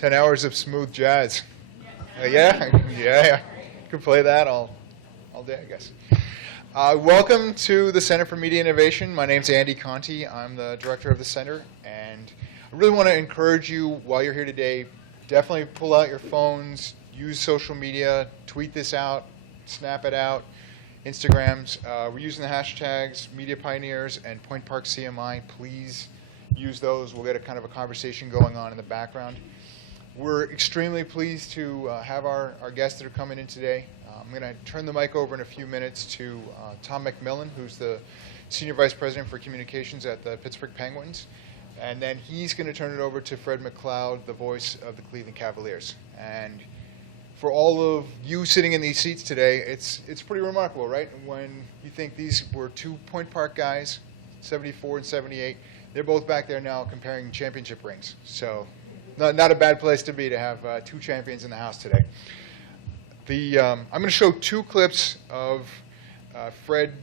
10 hours of smooth jazz. Yeah. Could play that all day, I guess. Welcome to the Center for Media Innovation. My name's Andy Conti. I'm the director of the center, and I really want to encourage you while you're here today, definitely pull out your phones, use social media, tweet this out, snap it out, Instagrams. We're using the hashtags Media Pioneers and Point Park CMI. Please use those. We'll get a kind of a conversation going on in the background. We're extremely pleased to have our guests that are coming in today. I'm going to turn the mic over in a few minutes to Tom McMillan, who's the Senior Vice President for Communications at the Pittsburgh Penguins. And then he's going to turn it over to Fred McLeod, the voice of the Cleveland Cavaliers. And for all of you sitting in these seats today, it's pretty remarkable, right? When you think these were two Point Park guys, 74 and 78, they're both back there now comparing championship rings. So not a bad place to be to have two champions in the house today. I'm going to show two clips of Fred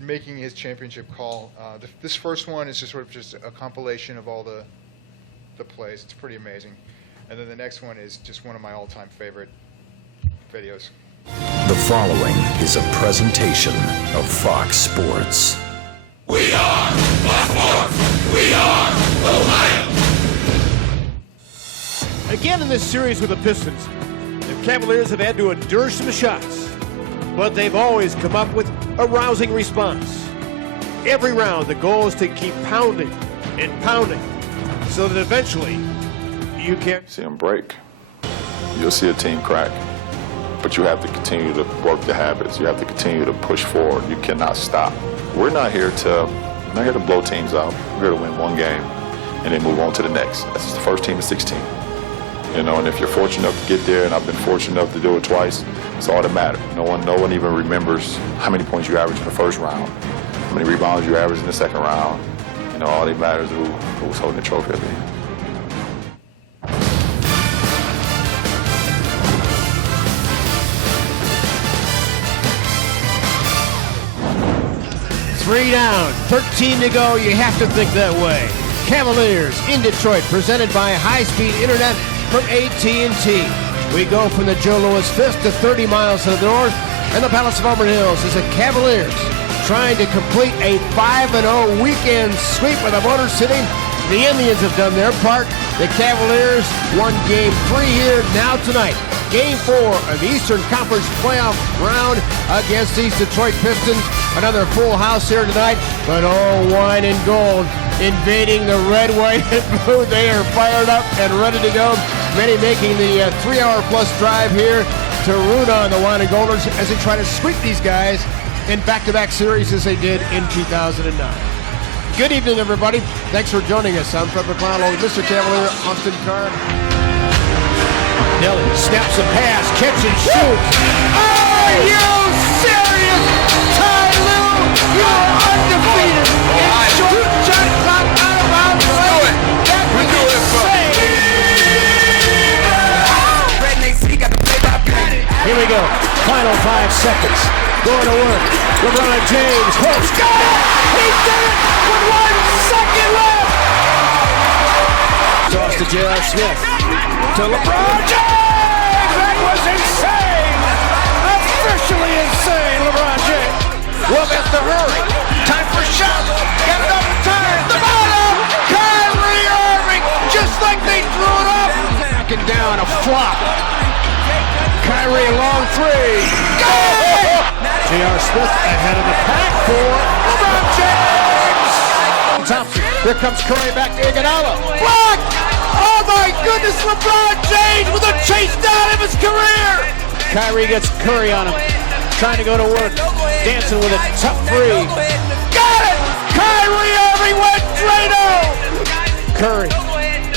making his championship call. This first one is just a compilation of all the plays. It's pretty amazing. And then the next one is just one of my all-time favorite videos. The following is a presentation of Fox Sports. We are Fox Sports. We are Ohio. Again in this series with the Pistons, the Cavaliers have had to endure some shots, but they've always come up with a rousing response. Every round, the goal is to keep pounding and pounding so that eventually you can't see them break. You'll see a team crack, but you have to continue to work the habits. You have to continue to push forward. You cannot stop. We're not here to blow teams out. We're here to win one game and then move on to the next. This is the first team of 16. And if you're fortunate enough to get there, and I've been fortunate enough to do it twice, it's all that matters. No one even remembers how many points you averaged in the first round, how many rebounds you averaged in the second round. All that matters is who's holding the trophy at the end. Three down, 13 to go. You have to think that way. Cavaliers in Detroit, presented by high-speed internet from AT&T. We go from the Joe Louis Fist to 30 miles to the north, and the Palace of Auburn Hills is the Cavaliers trying to complete a 5-0 weekend sweep with the Motor City. The Indians have done their part. The Cavaliers won Game 3 here now tonight. Game 4 of the Eastern Conference playoff round against these Detroit Pistons. Another full house here tonight, but all wine and gold invading the red, white, and blue. They are fired up and ready to go. Many making the 3-hour-plus drive here to root on the wine and golders as they try to sweep these guys in back-to-back series as they did in 2009. Good evening, everybody. Thanks for joining us. I'm Fred McLeod along with Mr. Cavalier, Austin Carr. Nelly snaps a pass, catch and shoots. Are you serious? Ty Lue, you're undefeated in short shot clock out of bounds play. That was insane. Here we go. Final 5 seconds. Going to work. LeBron James hooks. Got it! He did it with 1 second left. Toss to J.R. Smith. To LeBron James! That was insane! Officially insane, LeBron James. Love has to hurry. Time for a shot. Got enough time. The bottom! Kyrie Irving, just like they threw it up. Backing down, a flop. Kyrie, long three. Got it! J.R. Smith ahead of the pack for LeBron James. Thompson. Here comes Curry back to Iguodala. Block! Oh my goodness, LeBron James with a chase down of his career! Kyrie gets Curry on him, trying to go to work, dancing with a tough three. Got it! Kyrie Irving went Drano! Curry,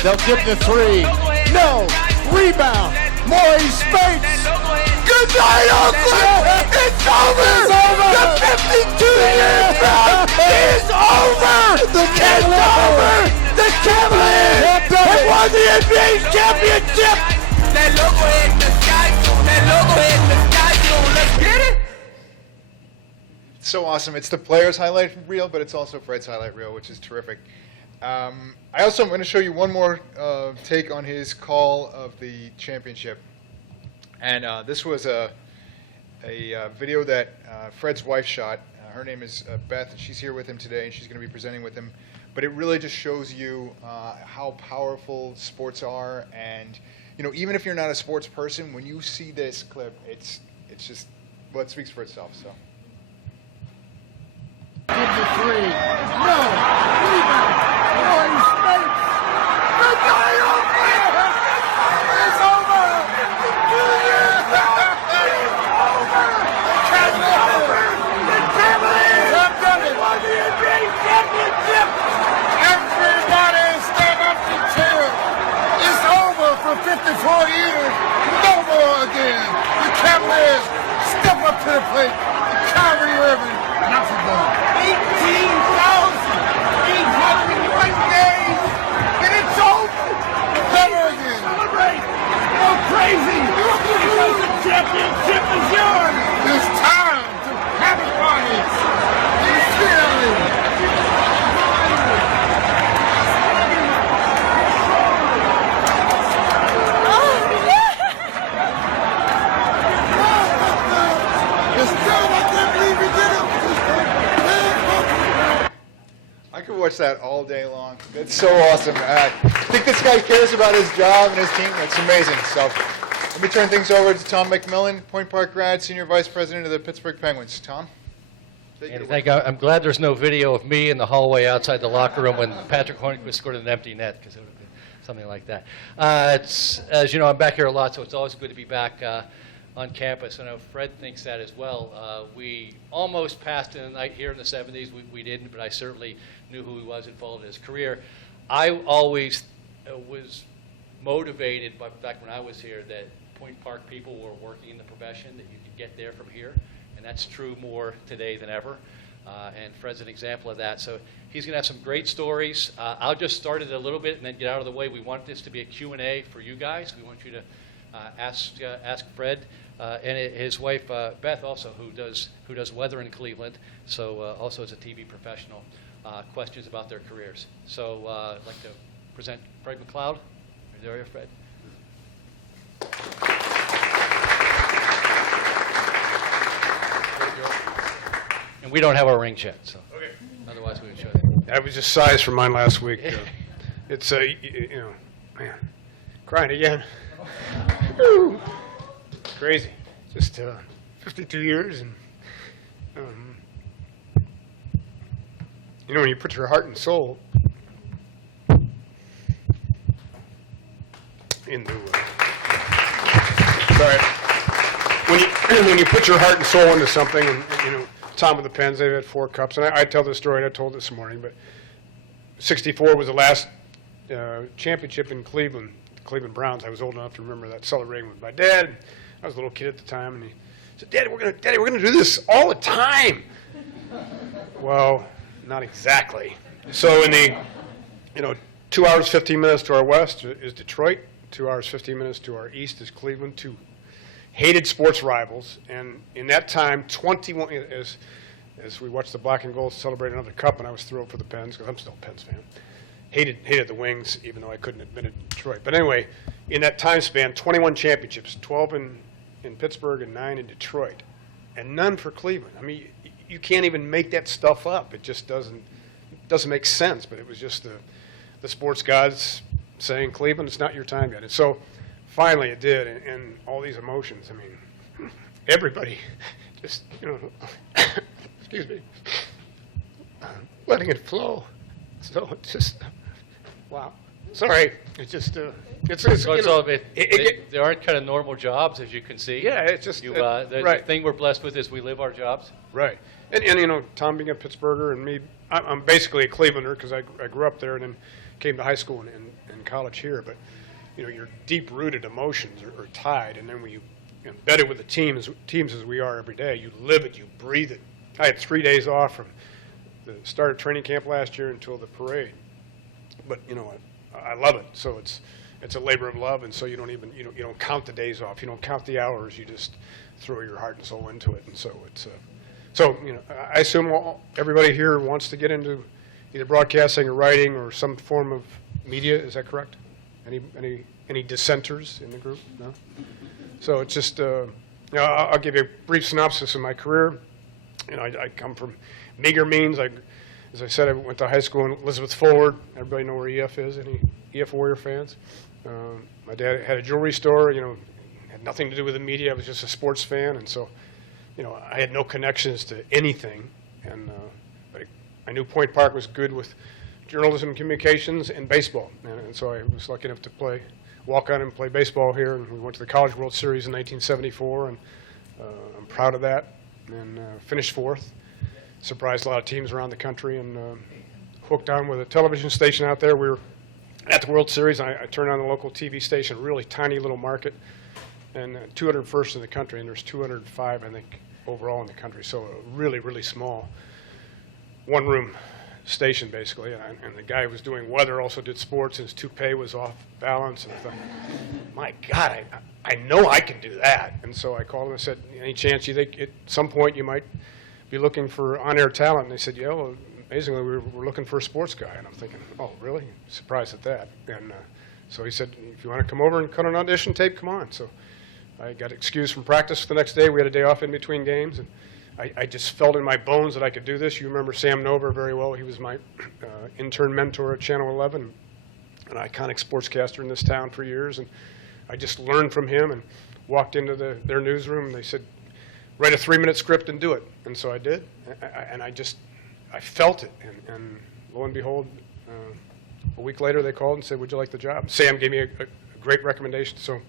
they'll give the three. No! Rebound! Maurice Spates! Good night, Oakland! It's over! The 52-year drought is over! It's over! The Cavaliers have won the NBA championship! That logo in the sky, that logo in the sky, let's get it! So awesome. It's the players' highlight reel, but it's also Fred's highlight reel, which is terrific. I also am going to show you one more take on his call of the championship. And this was a video that Fred's wife shot. Her name is Beth. She's here with him today, and she's going to be presenting with him. But it really just shows you how powerful sports are. And, you know, even if you're not a sports person, when you see this clip, it's just, well, it speaks for itself. So. Give the three. No. Rebound. Oh, he snakes. The guy over there. It's over. It's over. It's over. The Cavaliers have done it. Won the NBA championship. Everybody stand up and cheer. It's over for 54 years. No more again. The Cavaliers step up to the plate. Kyrie Irving. Nothing more. 18,801 days, and it's over. Never again. Celebrate. Go crazy. Because the championship is yours. It's time to have a party. Sincerely. I could watch that all day long. That's so awesome. I think this guy cares about his job and his team. That's amazing. So let me turn things over to Tom McMillan, Point Park grad, Senior Vice President of the Pittsburgh Penguins. Tom? Take it away. I'm glad there's no video of me in the hallway outside the locker room when Patrick Hornqvist scored an empty net, because it would have been something like that. As you know, I'm back here a lot, so it's always good to be back on campus. I know Fred thinks that as well. We almost passed in the night here in the 70s. We didn't, but I certainly knew who he was and followed his career. I always was motivated by the fact when I was here that Point Park people were working in the profession, that you could get there from here, and that's true more today than ever. And Fred's an example of that. So he's going to have some great stories. I'll just start it a little bit and then get out of the way. We want this to be a Q&A for you guys. We want you to ask Fred and his wife Beth also, who does weather in Cleveland, so also as a TV professional, questions about their careers. So I'd like to present Fred McLeod. There you are, Fred. And we don't have our rings yet, so okay. Otherwise we would show you. I was just sized for mine last week. It's you know, man, crying again. Crazy. Just 52 years, and you know, when you put your heart and soul into when you put your heart and soul into something, and you know, Tom with the Pens, they've had 4 cups, and I tell this story, and I told it this morning, but 64 was the last championship in Cleveland, the Cleveland Browns. I was old enough to remember that, celebrating with my dad. I was a little kid at the time, and he said, Daddy, we're gonna do this all the time. Well, not exactly. So in the, 2 hours, 15 minutes to our west is Detroit, 2 hours, 15 minutes to our east is Cleveland, 2 hated sports rivals. And in that time, 21, as we watched the black and gold celebrate another cup, and I was thrilled for the Pens, because I'm still a Pens fan. Hated the Wings, even though I couldn't admit it in Detroit. But anyway, in that time span, 21 championships, 12 in Pittsburgh and 9 in Detroit, and none for Cleveland. I mean, you can't even make that stuff up. It just doesn't make sense. But it was just the sports gods saying, Cleveland, it's not your time yet. And so finally it did, and all these emotions. I mean, everybody just, excuse me, letting it flow. So it's just, wow. Sorry, it's just, there aren't kind of normal jobs, as you can see. Yeah, it's just, right. The thing we're blessed with is we live our jobs. Right. And Tom being a Pittsburgher, and me, I'm basically a Clevelander because I grew up there and then came to high school and college here. But, your deep-rooted emotions are tied. And then when you embedded with the teams as we are every day, you live it, you breathe it. I had 3 days off from the start of training camp last year until the parade. But, I love it. So it's a labor of love, and so you don't count the days off. You don't count the hours. You just throw your heart and soul into it. And so it's I assume everybody here wants to get into either broadcasting or writing or some form of media. Is that correct? Any dissenters in the group? No? So it's just, I'll give you a brief synopsis of my career. I come from meager means. As I said, I went to high school in Elizabeth Forward. Everybody know where EF is? Any EF Warrior fans? My dad had a jewelry store, had nothing to do with the media. I was just a sports fan, and so, I had no connections to anything. And but I knew Point Park was good with journalism, communications, and baseball. And so I was lucky enough to walk on and play baseball here. And we went to the College World Series in 1974, and I'm proud of that. And finished fourth. Surprised a lot of teams around the country, and hooked on with a television station out there. We were at the World Series, and I turned on the local TV station, a really tiny little market, and 201st in the country, and there's 205, I think, overall in the country. So a really, really small one-room station, basically. And the guy who was doing weather also did sports, and his toupee was off balance. And I thought, my God, I know I can do that. And so I called him and said, any chance you think at some point you might be looking for on-air talent? And they said, yeah, well, amazingly, we're looking for a sports guy. And I'm thinking, oh, really? Surprised at that. And so he said, if you want to come over and cut an audition tape, come on. So I got excused from practice the next day. We had a day off in between games. And I just felt in my bones that I could do this. You remember Sam Nover very well. He was my intern mentor at Channel 11, an iconic sportscaster in this town for years. And I just learned from him and walked into their newsroom, and they said, write a 3-minute script and do it. And so I did, and I felt it. And lo and behold, a week later they called and said, would you like the job? Sam gave me a great recommendation. So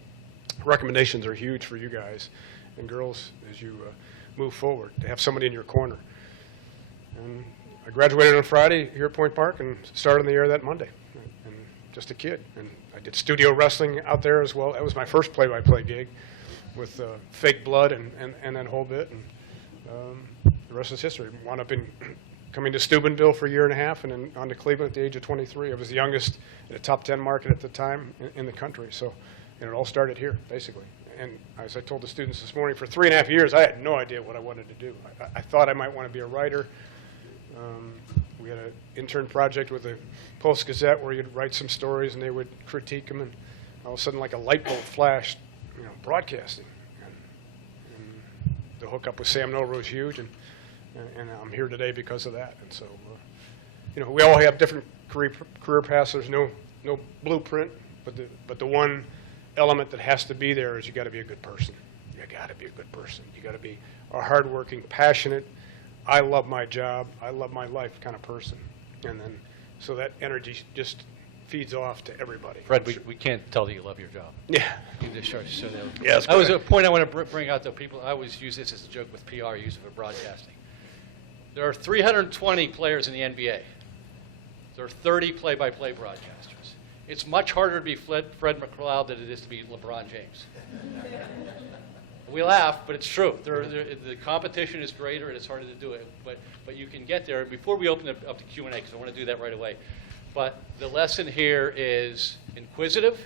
recommendations are huge for you guys and girls as you move forward, to have somebody in your corner. And I graduated on Friday here at Point Park and started in the air that Monday. And just a kid. And I did studio wrestling out there as well. That was my first play-by-play gig with Fake Blood and that whole bit. And the rest is history. Wound up coming to Steubenville for a year and a half, and then on to Cleveland at the age of 23. I was the youngest in a top 10 market at the time in the country. So it all started here, basically. And as I told the students this morning, for 3.5 years, I had no idea what I wanted to do. I thought I might want to be a writer. We had an intern project with the Post-Gazette where you'd write some stories and they would critique them, and all of a sudden, like a light bulb flashed, broadcasting. And the hookup with Sam Nover was huge, and I'm here today because of that. And so, we all have different career paths. There's no blueprint, but the one element that has to be there is you got to be a good person. You got to be a good person. You got to be a hardworking, passionate, I love my job, I love my life kind of person. And then, so that energy just feeds off to everybody. Fred, we can't tell that you love your job. Yeah. You just show that. Yeah, that was a point I want to bring out to people. I always use this as a joke with PR, use it for broadcasting. There are 320 players in the NBA. There are 30 play-by-play broadcasters. It's much harder to be Fred McLeod than it is to be LeBron James. We laugh, but it's true. The competition is greater, and it's harder to do it. But you can get there. Before we open up to Q&A, because I want to do that right away. But the lesson here is inquisitive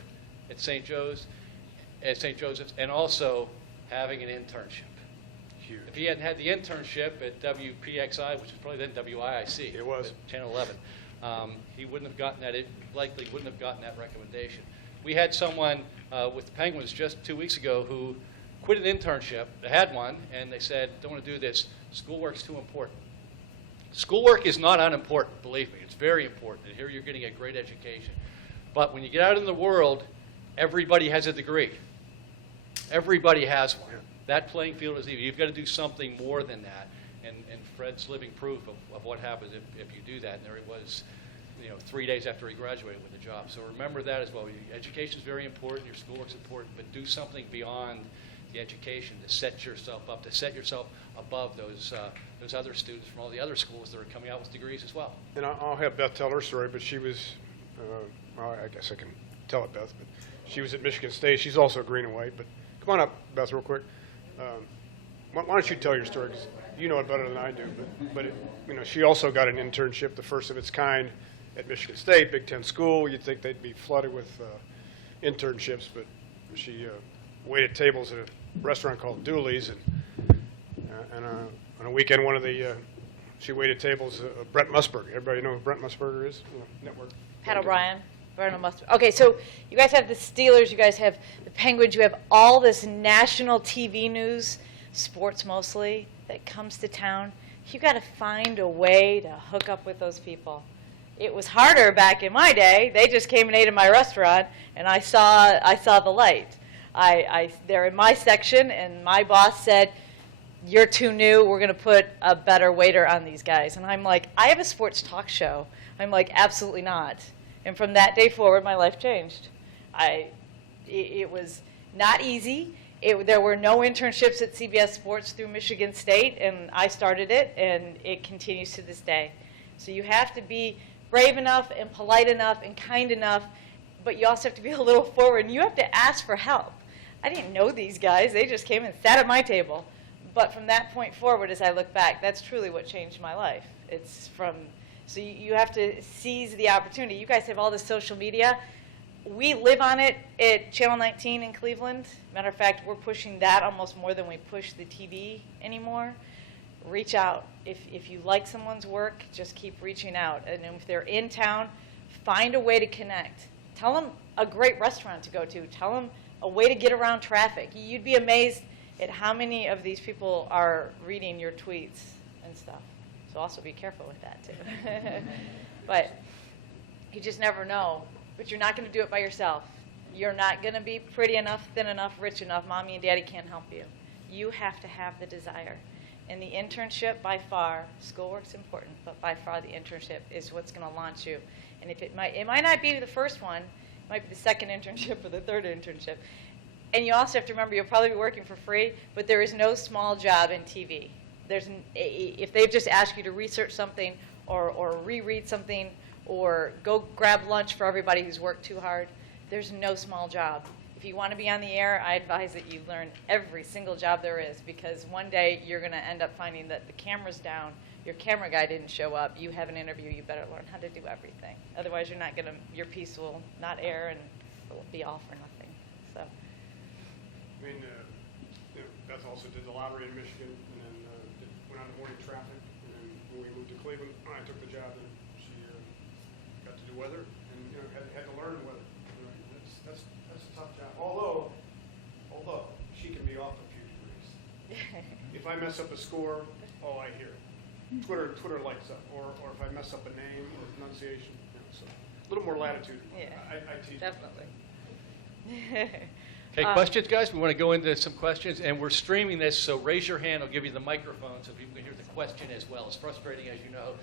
at St. Joseph's, and also having an internship. Huge. If he hadn't had the internship at WPXI, which was probably then WIIC, it was Channel 11, he wouldn't have gotten that. Likely wouldn't have gotten that recommendation. We had someone with the Penguins just 2 weeks ago who quit an internship. They had one, and they said, "Don't want to do this. Schoolwork's too important." Schoolwork is not unimportant. Believe me, it's very important. And here you're getting a great education. But when you get out in the world, everybody has a degree. Everybody has one. That playing field is even. You've got to do something more than that. And Fred's living proof of what happens if you do that. And there it was, 3 days after he graduated with a job. So remember that as well. Education is very important. Your schoolwork's important. But do something beyond the education to set yourself up, to set yourself above those other students from all the other schools that are coming out with degrees as well. And I'll have Beth tell her story, but she was, I guess I can tell it, Beth, but she was at Michigan State. She's also green and white, but come on up, Beth, real quick. Why don't you tell your story, because you know it better than I do, but she also got an internship, the first of its kind, at Michigan State, Big Ten school. You'd think they'd be flooded with internships, but she waited tables at a restaurant called Dooley's, and on a weekend, one of the she waited tables. Brent Musburger. Everybody know who Brent Musburger is? Network. Pat O'Brien, Vernon Mustard. Okay, so you guys have the Steelers, you guys have the Penguins, you have all this national TV news, sports mostly, that comes to town. You got to find a way to hook up with those people. It was harder back in my day. They just came and ate in my restaurant, and I saw the light. They're in my section, and my boss said, "You're too new. We're going to put a better waiter on these guys." And I'm like, "I have a sports talk show." I'm like, "Absolutely not." And from that day forward, my life changed. It was not easy. There were no internships at CBS Sports through Michigan State, and I started it, and it continues to this day. So you have to be brave enough and polite enough and kind enough, but you also have to be a little forward, and you have to ask for help. I didn't know these guys. They just came and sat at my table. But from that point forward, as I look back, that's truly what changed my life. So you have to seize the opportunity. You guys have all this social media. We live on it at Channel 19 in Cleveland. Matter of fact, we're pushing that almost more than we push the TV anymore. Reach out. If you like someone's work, just keep reaching out. And if they're in town, find a way to connect. Tell them a great restaurant to go to. Tell them a way to get around traffic. You'd be amazed at how many of these people are reading your tweets and stuff. So also be careful with that, too. But you just never know. But you're not going to do it by yourself. You're not going to be pretty enough, thin enough, rich enough. Mommy and Daddy can't help you. You have to have the desire. And the internship, by far, schoolwork's important, but by far the internship is what's going to launch you. And if it might not be the first one, it might be the second internship or the third internship. And you also have to remember you'll probably be working for free, but there is no small job in TV. If they've just asked you to research something or reread something or go grab lunch for everybody who's worked too hard, there's no small job. If you want to be on the air, I advise that you learn every single job there is, because one day you're going to end up finding that the camera's down, your camera guy didn't show up, you have an interview, you better learn how to do everything. Otherwise, your piece will not air and it will be all for nothing. So. I mean, Beth also did the lottery in Michigan, and then went on the morning traffic. And then when we moved to Cleveland, I took the job, and she got to do weather, and had to learn weather. That's a tough job. Although she can be off a few degrees. If I mess up a score, I hear it. Twitter lights up, or if I mess up a name or pronunciation, so a little more latitude. Yeah, I teach. definitely. Okay, questions, guys? We want to go into some questions, and we're streaming this, so raise your hand. I'll give you the microphone so people can hear the question as well. It's frustrating, as you know,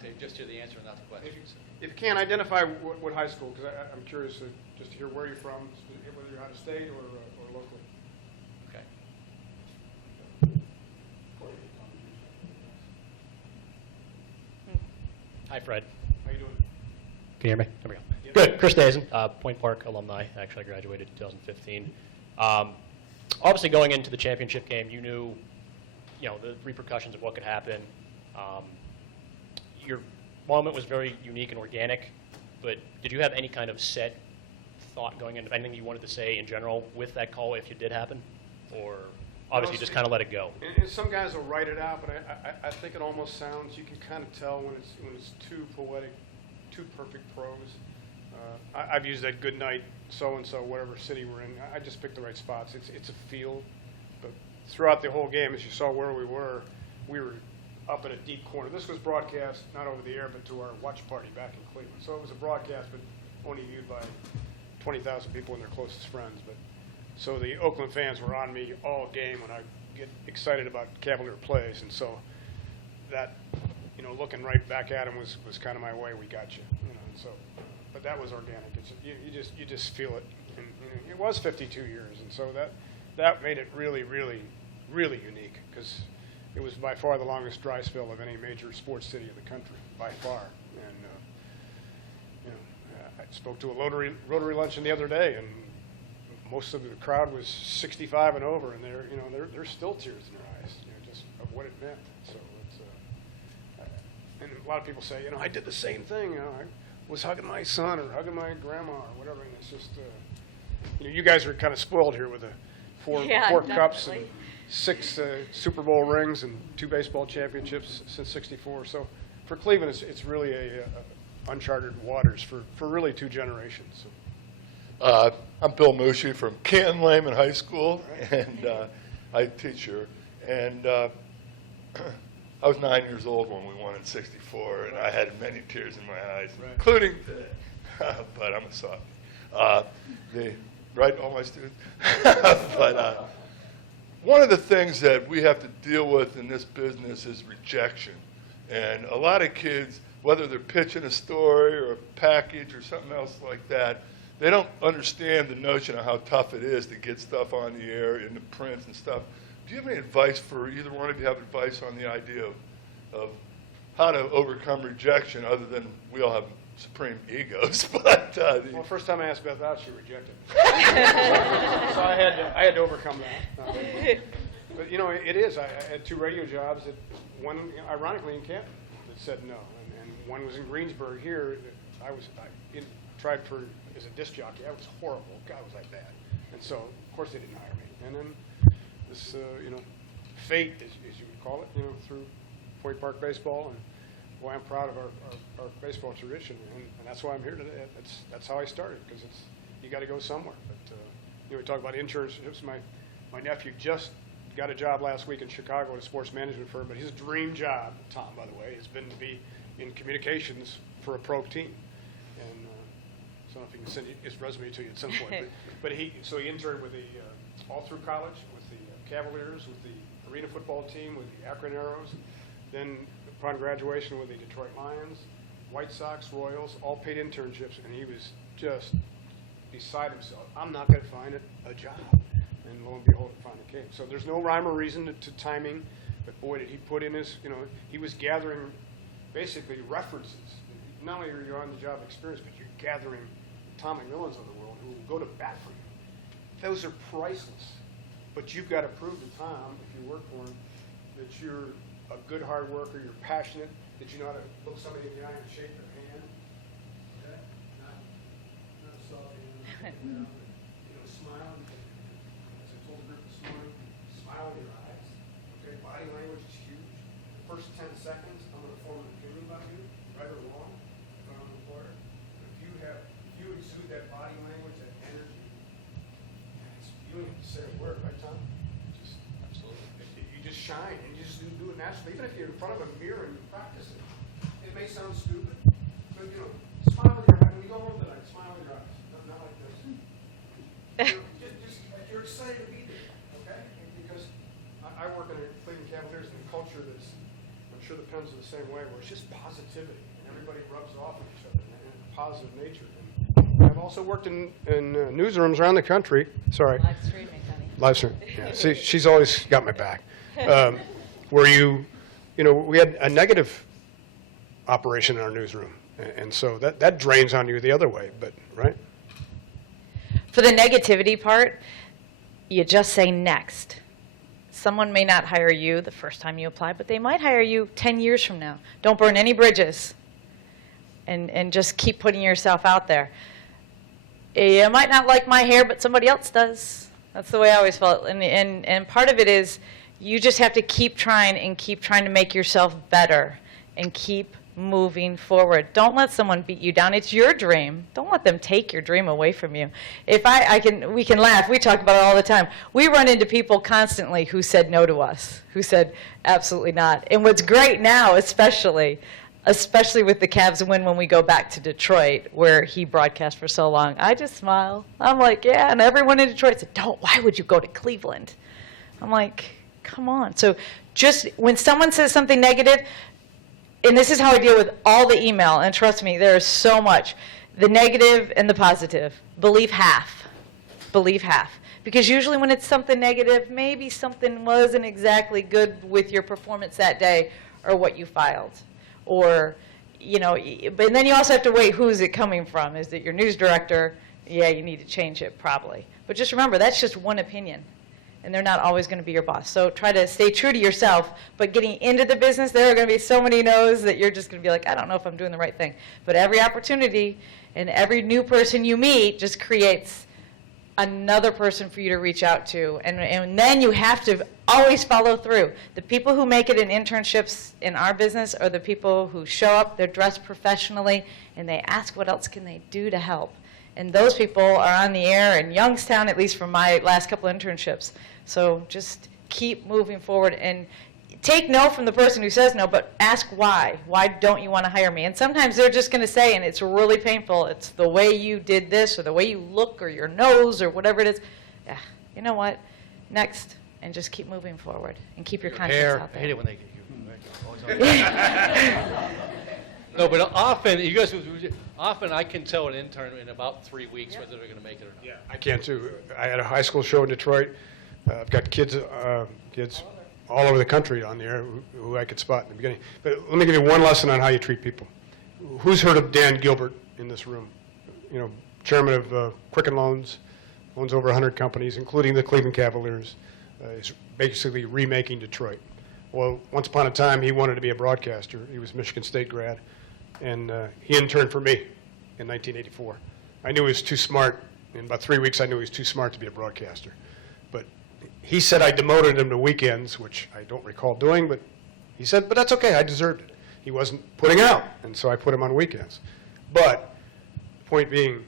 to just hear the answer and not the question. If you can, identify what high school, because I'm curious just to hear where you're from, whether you're out of state or locally. Okay. Hi, Fred. How you doing? Can you hear me? There we go. Good. Chris Dazen, Point Park alumni. Actually, I graduated in 2015. Obviously, going into the championship game, you knew, the repercussions of what could happen. Your moment was very unique and organic, but did you have any kind of set thought going into anything you wanted to say in general with that call if it did happen? Or obviously just kind of let it go? And some guys will write it out, but I think it almost sounds, you can kind of tell when it's too poetic, too perfect prose. I've used that good night, so-and-so, whatever city we're in. I just picked the right spots. It's a field. But throughout the whole game, as you saw where we were up in a deep corner. This was broadcast, not over the air, but to our watch party back in Cleveland. So it was a broadcast, but only viewed by 20,000 people and their closest friends. But so the Oakland fans were on me all game when I get excited about Cavalier plays. And so that, looking right back at him was kind of my way. We got you, and so. But that was organic. You just feel it. And it was 52 years, and so that made it really, really, really unique, because it was by far the longest dry spell of any major sports city in the country, by far. And I spoke to a Rotary luncheon the other day, and most of the crowd was 65 and over, and there's still tears in their eyes, just of what it meant. So it's and a lot of people say, I did the same thing. I was hugging my son or hugging my grandma or whatever, and it's just, you guys are kind of spoiled here with the four cups, and 6 Super Bowl rings and 2 baseball championships since '64. So for Cleveland, it's really a uncharted waters for really 2 generations. So. I'm Bill Mushi from Canton Lehman High School, and I teach here. And I was 9 years old when we won in '64, and I had many tears in my eyes, including, but I'm a sophomore. Right, all my students? But one of the things that we have to deal with in this business is rejection. And a lot of kids, whether they're pitching a story or a package or something else like that, they don't understand the notion of how tough it is to get stuff on the air in the prints and stuff. Do you have any advice for either one of you? Have advice on the idea of how to overcome rejection, other than we all have supreme egos? But well, first time I asked Beth out, she rejected me. So I had to overcome that. But you know, it is. I had 2 radio jobs. One, ironically, in Canton, that said no, and one was in Greensburg here. I tried for as a disc jockey. I was horrible. God, was I bad. And so, of course, they didn't hire me. And then this, fate, as you would call it, through Point Park baseball, and boy, I'm proud of our baseball tradition, and that's why I'm here today. That's how I started, because you got to go somewhere. But we talk about internships. My nephew just got a job last week in Chicago at a sports management firm, but his dream job, Tom, by the way, has been to be in communications for a pro team. And so I don't know if he can send his resume to you at some point. But he interned with all through college with the Cavaliers, with the arena football team, with the Akron Arrows, then upon graduation with the Detroit Lions, White Sox, Royals, all paid internships, and he was just beside himself. I'm not going to find a job. And lo and behold, it finally came. So there's no rhyme or reason to timing, but boy, did he put in his, he was gathering basically references. Not only are you on the job experience, but you're gathering Tom McLeods of the world who will go to bat for you. Those are priceless. But you've got to prove to Tom, if you work for him, that you're a good hard worker, you're passionate, that you know how to look somebody in the eye and shake their hand. Okay? Not soft, smile. As I told the group this morning, smile in your eyes. Okay? Body language is huge. The first 10 seconds, I'm going to form an opinion about you, right or wrong, if I'm on the floor. If you exude that body language, that energy, you don't have to say a word, right, Tom? You just shine, and you just do it naturally. Even if you're in front of a mirror and you practice it, it may sound stupid, but smile in your eyes. When you go home tonight, smile in your eyes. Not like this. Just you're excited to be there, okay? Because I work in the Cleveland Cavaliers in a culture that's, I'm sure the Pens are the same way, where it's just positivity, and everybody rubs off on each other in a positive nature. And I've also worked in newsrooms around the country. Sorry. Live streaming, honey. Live stream. Yeah. See, she's always got my back. Where we had a negative operation in our newsroom, and so that drains on you the other way. But right. For the negativity part, you just say next. Someone may not hire you the first time you apply, but they might hire you 10 years from now. Don't burn any bridges, and just keep putting yourself out there. You might not like my hair, but somebody else does. That's the way I always felt. And part of it is you just have to keep trying to make yourself better and keep moving forward. Don't let someone beat you down. It's your dream. Don't let them take your dream away from you. If we can laugh. We talk about it all the time. We run into people constantly who said no to us, who said absolutely not. And what's great now, especially with the Cavs win when we go back to Detroit, where he broadcast for so long, I just smile. I'm like, yeah, and everyone in Detroit said, why would you go to Cleveland? I'm like, come on. So just when someone says something negative, and this is how I deal with all the email, and trust me, there is so much, the negative and the positive. Believe half. Believe half. Because usually when it's something negative, maybe something wasn't exactly good with your performance that day or what you filed. Or, but then you also have to weigh who's it coming from. Is it your news director? Yeah, you need to change it probably. But just remember, that's just one opinion. And they're not always going to be your boss. So try to stay true to yourself. But getting into the business, there are going to be so many no's that you're just going to be like, I don't know if I'm doing the right thing. But every opportunity and every new person you meet just creates another person for you to reach out to. And then you have to always follow through. The people who make it in internships in our business are the people who show up, they're dressed professionally, and they ask what else can they do to help. And those people are on the air in Youngstown, at least for my last couple internships. So just keep moving forward and take no from the person who says no, but ask why. Why don't you want to hire me? And sometimes they're just going to say, and it's really painful, it's the way you did this or the way you look or your nose or whatever it is. Yeah, you know what? Next. And just keep moving forward and keep your contacts out I there. hate it when they No, but often, you guys, often I can tell an intern in about 3 weeks whether they're going to make it or not. Yeah, I can too. I had a high school show in Detroit. I've got kids all over the country on there who I could spot in the beginning. But let me give you one lesson on how you treat people. Who's heard of Dan Gilbert in this room? You know, chairman of Quicken Loans, owns over 100 companies, including the Cleveland Cavaliers. He's basically remaking Detroit. Well, once upon a time, he wanted to be a broadcaster. He was a Michigan State grad, and he interned for me in 1984. I knew he was too smart. In about 3 weeks, I knew he was too smart to be a broadcaster. But he said I demoted him to weekends, which I don't recall doing, but he said, but that's okay, I deserved it. He wasn't putting out, and so I put him on weekends. But, point being,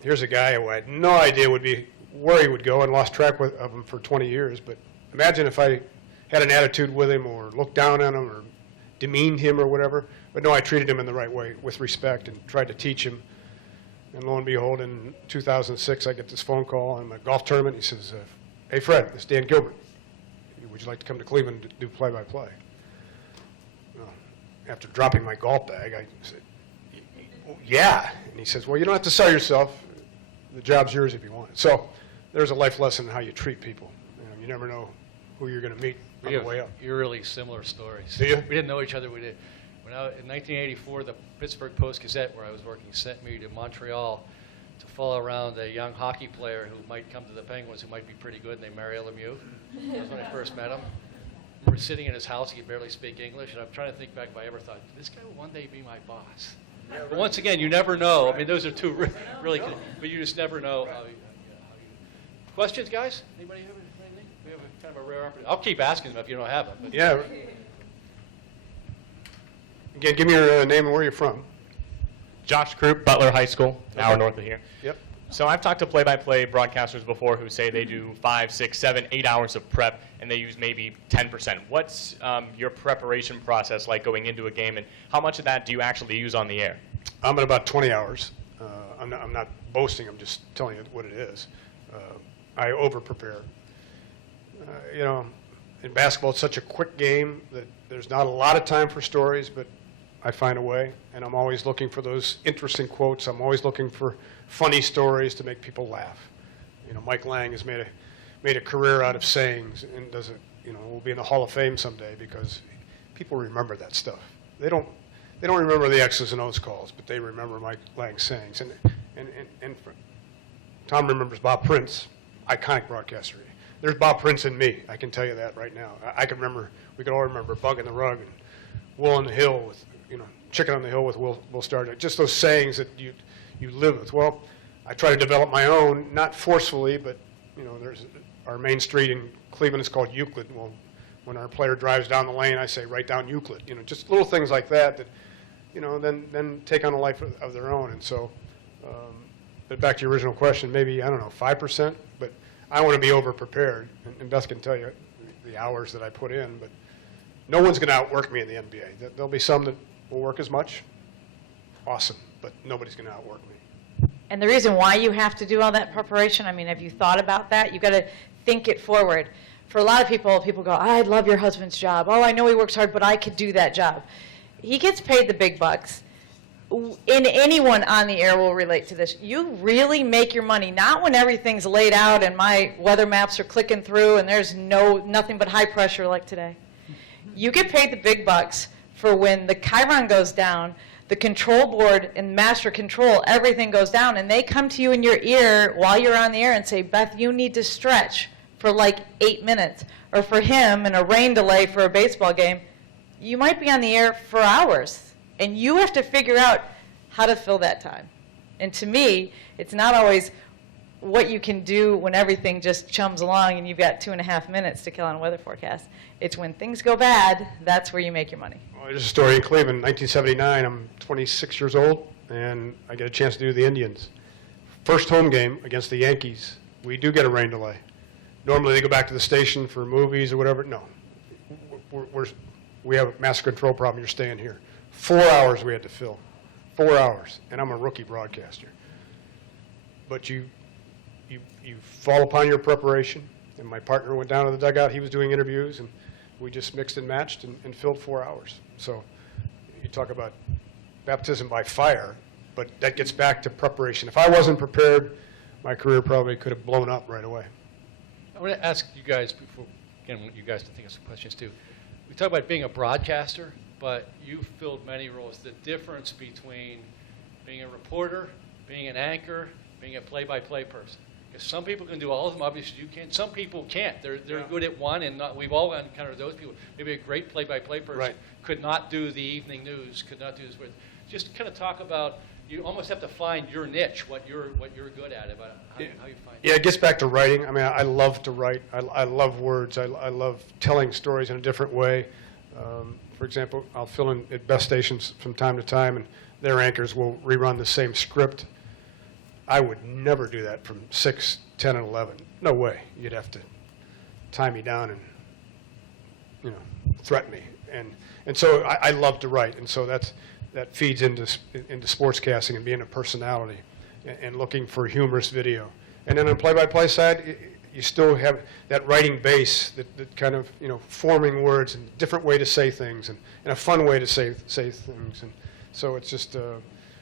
here's a guy who I had no idea where he would go and lost track of him for 20 years. But imagine if I had an attitude with him or looked down on him or demeaned him or whatever. But no, I treated him in the right way with respect and tried to teach him. And lo and behold, in 2006, I get this phone call in a golf tournament. He says, hey, Fred, it's Dan Gilbert. Would you like to come to Cleveland to do play-by-play? Well, after dropping my golf bag, I said, yeah. And he says, well, you don't have to sell yourself. The job's yours if you want it. So there's a life lesson in how you treat people. You never know who you're going to meet on the way up. You're really similar stories. Do you? We didn't know each other. We did. In 1984, the Pittsburgh Post-Gazette, where I was working, sent me to Montreal to follow around a young hockey player who might come to the Penguins, who might be pretty good, named Mario Lemieux. That was when I first met him. We were sitting in his house. He could barely speak English, and I'm trying to think back if I ever thought, this guy will one day be my boss. But once again, you never know. I mean, those are two really good, but you just never know how you Questions, guys? Anybody have anything? We have a kind of a rare opportunity. I'll keep asking them if you don't have them. But. Yeah. Again, give me your name and where you're from. Josh Krupp, Butler High School, an hour north of here. Yep. So I've talked to play-by-play broadcasters before who say they do 5, 6, 7, 8 hours of prep, and they use maybe 10%. What's your preparation process like going into a game, and how much of that do you actually use on the air? I'm at about 20 hours. I'm not boasting. I'm just telling you what it is. I over-prepare. You know, in basketball, it's such a quick game that there's not a lot of time for stories, but I find a way, and I'm always looking for those interesting quotes. I'm always looking for funny stories to make people laugh. You know, Mike Lang has made a career out of sayings, and will be in the Hall of Fame someday because people remember that stuff. They don't remember the X's and O's calls, but they remember Mike Lang's sayings. And Tom remembers Bob Prince, iconic broadcaster. There's Bob Prince in me. I can tell you that right now. We could all remember Bug in the Rug and Will on the Hill with, Chicken on the Hill with Will Stardick. Just those sayings that you live with. Well, I try to develop my own, not forcefully, but, there's our main street in Cleveland is called Euclid. Well, when our player drives down the lane, I say, write down Euclid. Just little things like that then take on a life of their own. And so, but back to your original question, maybe, 5%, but I want to be over-prepared. And Beth can tell you the hours that I put in, but no one's going to outwork me in the NBA. There'll be some that will work as much. Awesome, but nobody's going to outwork me. And the reason why you have to do all that preparation, have you thought about that? You've got to think it forward. For a lot of people go, I love your husband's job. Oh, I know he works hard, but I could do that job. He gets paid the big bucks. And anyone on the air will relate to this. You really make your money, not when everything's laid out and my weather maps are clicking through and there's nothing but high pressure like today. You get paid the big bucks for when the chyron goes down, the control board and master control, everything goes down, and they come to you in your ear while you're on the air and say, Beth, you need to stretch for like 8 minutes. Or for him, in a rain delay for a baseball game, you might be on the air for hours. And you have to figure out how to fill that time. And to me, it's not always, what you can do when everything just chums along and you've got 2.5 minutes to kill on a weather forecast. It's when things go bad, that's where you make your money. Well, there's a story in Cleveland, 1979. I'm 26 years old, and I get a chance to do the Indians. First home game against the Yankees, we do get a rain delay. Normally they go back to the station for movies or whatever. No, we have a master control problem. You're staying here. 4 hours we had to fill. 4 hours, and I'm a rookie broadcaster. But you fall upon your preparation, and my partner went down to the dugout. He was doing interviews, and we just mixed and matched and filled 4 hours. So you talk about baptism by fire, but that gets back to preparation. If I wasn't prepared, my career probably could have blown up right away. I want to ask you guys, before, again, I want you guys to think of some questions too. We talk about being a broadcaster, but you've filled many roles. The difference between being a reporter, being an anchor, being a play-by-play person. Because some people can do all of them, obviously you can't. Some people can't. They're good at one, and we've all encountered those people. Maybe a great play-by-play person could not do the evening news, could not do this. Just kind of talk about, you almost have to find your niche, what you're good at, about how you find it. Yeah, it gets back to writing. I mean, I love to write. I love words. I love telling stories in a different way. For example, I'll fill in at best stations from time to time, and their anchors will rerun the same script. I would never do that from 6, 10, and 11. No way. You'd have to tie me down and, threaten me. And so I love to write, and so that feeds into sportscasting and being a personality and looking for humorous video. And then on the play-by-play side, you still have that writing base, that kind of, forming words and different way to say things and a fun way to say things. And so it's just,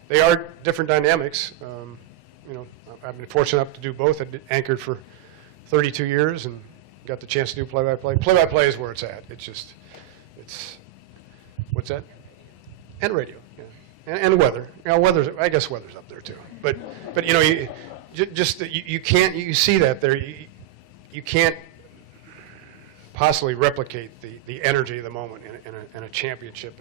they are different dynamics. I've been fortunate enough to do both. I anchored for 32 years and got the chance to do play-by-play. Play-by-play is where it's at. What's that? And radio, yeah. And weather. I guess weather's up there too. But you can't, you see that there, you can't possibly replicate the energy of the moment in a championship.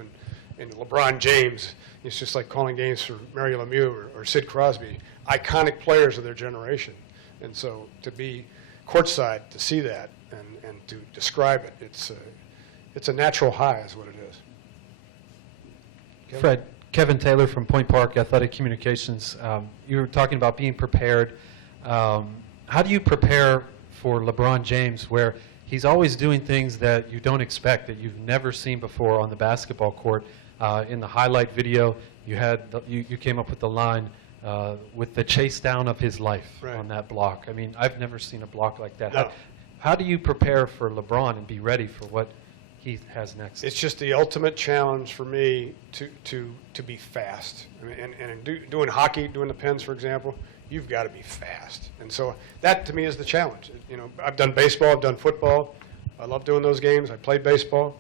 And LeBron James, it's just like calling games for Mario Lemieux or Sid Crosby, iconic players of their generation. And so to be courtside, to see that and to describe it, it's a natural high is what it is. Fred, Kevin Taylor from Point Park Athletic Communications. You were talking about being prepared. How do you prepare for LeBron James, where he's always doing things that you don't expect, that you've never seen before on the basketball court? In the highlight video, you came up with the line with the chase down of his life on that block. I mean, I've never seen a block like that. No. How do you prepare for LeBron and be ready for what he has next? It's just the ultimate challenge for me to be fast. I mean, and doing hockey, doing the Pens, for example, you've got to be fast. And so that, to me, is the challenge. I've done baseball, I've done football. I love doing those games. I played baseball.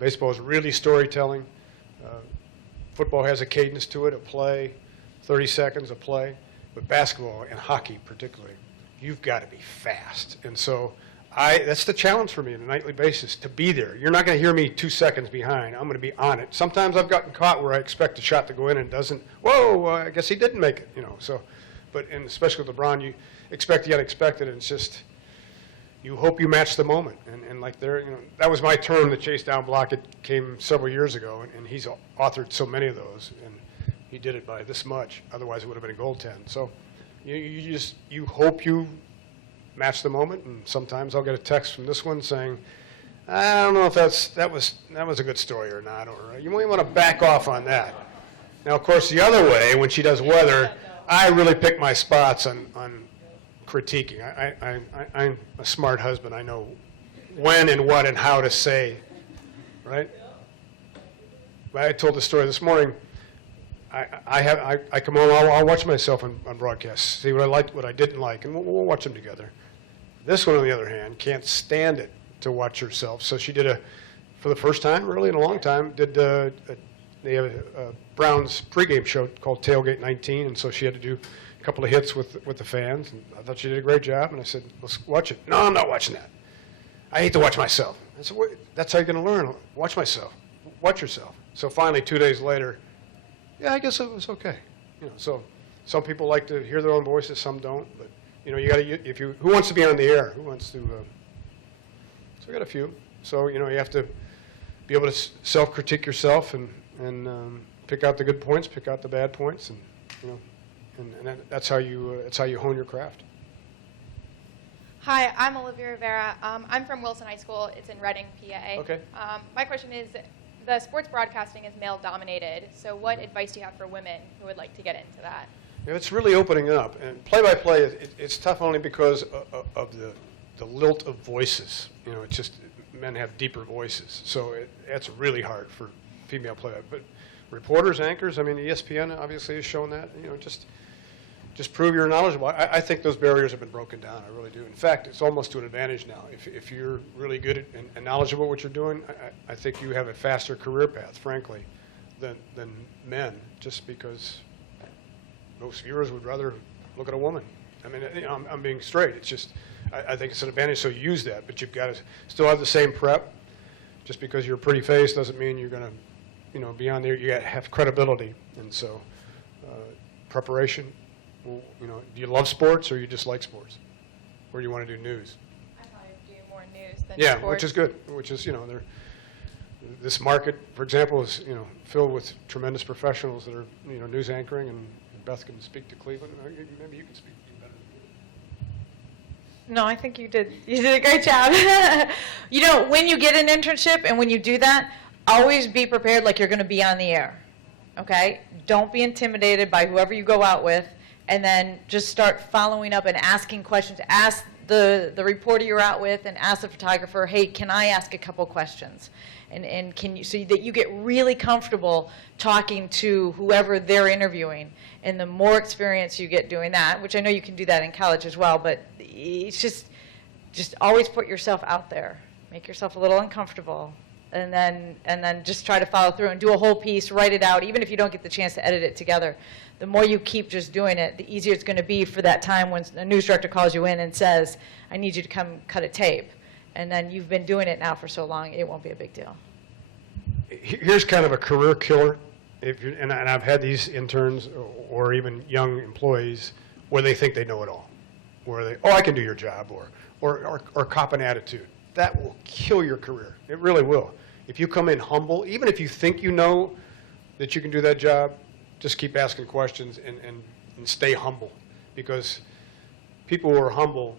Baseball is really storytelling. Football has a cadence to it, a play, 30 seconds, a play. But basketball and hockey particularly, you've got to be fast. And so that's the challenge for me on a nightly basis, to be there. You're not going to hear me 2 seconds behind. I'm going to be on it. Sometimes I've gotten caught where I expect a shot to go in and it doesn't. Whoa, I guess he didn't make it. But especially with LeBron, you expect the unexpected, and it's just, you hope you match the moment. And like that was my term, the chase down block. It came several years ago, and he's authored so many of those, and he did it by this much. Otherwise, it would have been a goaltend. So you hope you match the moment, and sometimes I'll get a text from this one saying, I don't know if that was a good story or not, or you might want to back off on that. Now, of course, the other way, when she does weather, I really pick my spots on critiquing. I'm a smart husband. I know when and what and how to say, right? But I told the story this morning. I come home, I'll watch myself on broadcasts, see what I liked, what I didn't like, and we'll watch them together. This one, on the other hand, can't stand it to watch herself. So she did for the first time, really in a long time, they have a Browns pregame show called Tailgate 19, and so she had to do a couple of hits with the fans. And I thought she did a great job, and I said, let's watch it. No, I'm not watching that. I hate to watch myself. I said, that's how you're going to learn. Watch myself. Watch yourself. So finally, 2 days later, yeah, I guess it was okay. So some people like to hear their own voices, some don't. But you know, you got to, if you, who wants to be on the air? Who wants to, so we got a few. So, you know, you have to be able to self-critique yourself and pick out the good points, pick out the bad points, and, you know, and that's how you hone your craft. Hi, I'm Olivia Rivera. I'm from Wilson High School. It's in Reading, PA. Okay. My question is, the sports broadcasting is male-dominated, so what advice do you have for women who would like to get into that? You know, it's really opening up. And play-by-play, it's tough only because of the lilt of voices. You know, it's just, men have deeper voices. So it's really hard for female play-by-play. But reporters, anchors, I mean, ESPN obviously has shown that. You know, just prove you're knowledgeable. I think those barriers have been broken down. I really do. In fact, it's almost to an advantage now. If you're really good at and knowledgeable what you're doing, I think you have a faster career path, frankly, than men, just because most viewers would rather look at a woman. I mean, you know, I'm being straight. It's just, I think it's an advantage, so use that. But you've got to still have the same prep. Just because you're a pretty face doesn't mean you're going to, you know, be on there. You got to have credibility. And so preparation. Well, you know, do you love sports or you just like sports? Or do you want to do news? I probably do more news than Yeah, sports. which is good. Which is, you know, this market, for example, is, you know, filled with tremendous professionals that are, you know, news anchoring, and Beth can speak to Cleveland. Maybe you can speak better than me. No, I think you did a great job. You know, when you get an internship and when you do that, always be prepared like you're going to be on the air. Okay? Don't be intimidated by whoever you go out with. And then just start following up and asking questions. Ask the reporter you're out with and ask the photographer, hey, can I ask a couple questions? And can you, so that you get really comfortable talking to whoever they're interviewing. And the more experience you get doing that, which I know you can do that in college as well, but it's just always put yourself out there. Make yourself a little uncomfortable. And then just try to follow through and do a whole piece, write it out, even if you don't get the chance to edit it together. The more you keep just doing it, the easier it's going to be for that time when a news director calls you in and says, I need you to come cut a tape. And then you've been doing it now for so long, it won't be a big deal. Here's kind of a career killer. And I've had these interns or even young employees where they think they know it all. Where they, I can do your job, or cop an attitude. That will kill your career. It really will. If you come in humble, even if you think you know that you can do that job, just keep asking questions and stay humble. Because people who are humble,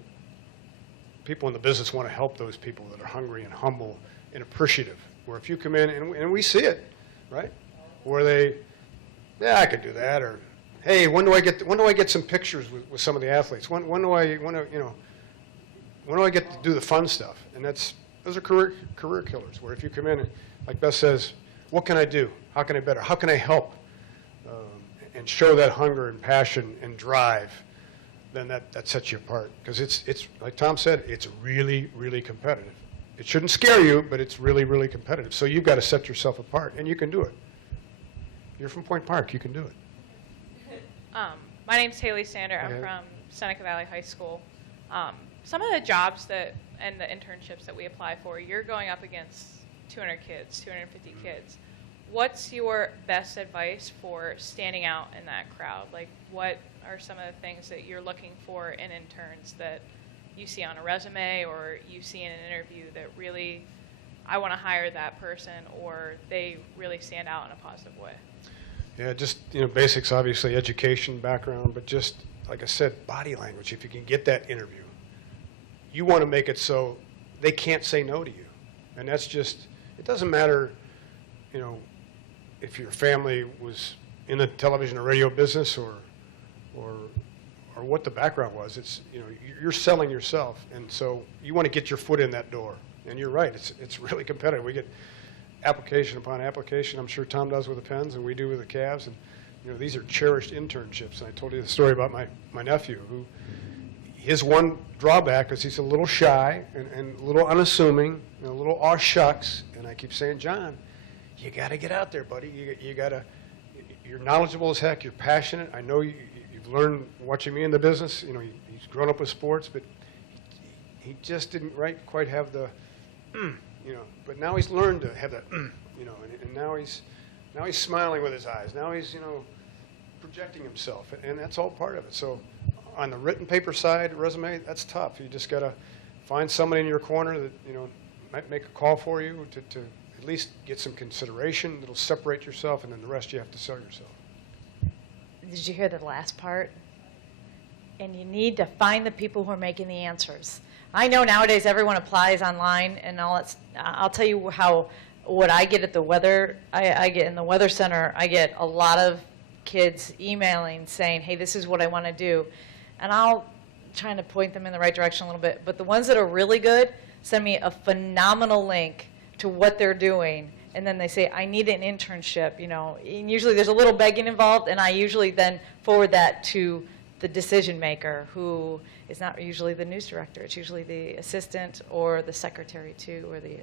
people in the business want to help those people that are hungry and humble and appreciative. Where if you come in, and we see it, right? Where they, yeah, I can do that, or hey, when do I get some pictures with some of the athletes? When do I get to do the fun stuff? And those are career killers. Where if you come in and, like Beth says, what can I do? How can I better? How can I help? And show that hunger and passion and drive, then that sets you apart. Because it's like Tom said, it's really, really competitive. It shouldn't scare you, but it's really, really competitive. So you've got to set yourself apart, and you can do it. You're from Point Park, you can do it. My name's Haley Sander. I'm from Seneca Valley High School. Some of the jobs and the internships that we apply for, you're going up against 200 kids, 250 kids. What's your best advice for standing out in that crowd? Like, what are some of the things that you're looking for in interns that you see on a resume or you see in an interview that really, I want to hire that person, or they really stand out in a positive way? Yeah, just, you know, basics, obviously, education, background, but just, like I said, body language. If you can get that interview, you want to make it so they can't say no to you. And that's just, it doesn't matter, you know, if your family was in the television or radio business or what the background was. It's, you know, you're selling yourself, and so you want to get your foot in that door. And you're right, it's really competitive. We get application upon application. I'm sure Tom does with the Pens, and we do with the Cavs. And you know, these are cherished internships. And I told you the story about my nephew, who his one drawback is he's a little shy and a little unassuming, and a little aw shucks. And I keep saying, John, you got to get out there, buddy. You got to. You're knowledgeable as heck. You're passionate. I know you've learned watching me in the business. You know, he's grown up with sports, but he just didn't quite have the, you know. But now he's learned to have that, you know, and now he's smiling with his eyes. Now he's, you know, projecting himself, and that's all part of it. So on the written paper side, resume, that's tough. You just got to find somebody in your corner that, might make a call for you to at least get some consideration. It'll separate yourself, and then the rest you have to sell yourself. Did you hear the last part? And you need to find the people who are making the answers. I know nowadays everyone applies online and all that. I'll tell you what I get at the weather. I get in the weather center. I get a lot of kids emailing saying, "Hey, this is what I want to do," and I'll try to point them in the right direction a little bit. But the ones that are really good send me a phenomenal link to what they're doing. And then they say, I need an internship, And usually there's a little begging involved, and I usually then forward that to the decision maker, who is not usually the news director. It's usually the assistant or the secretary too, or the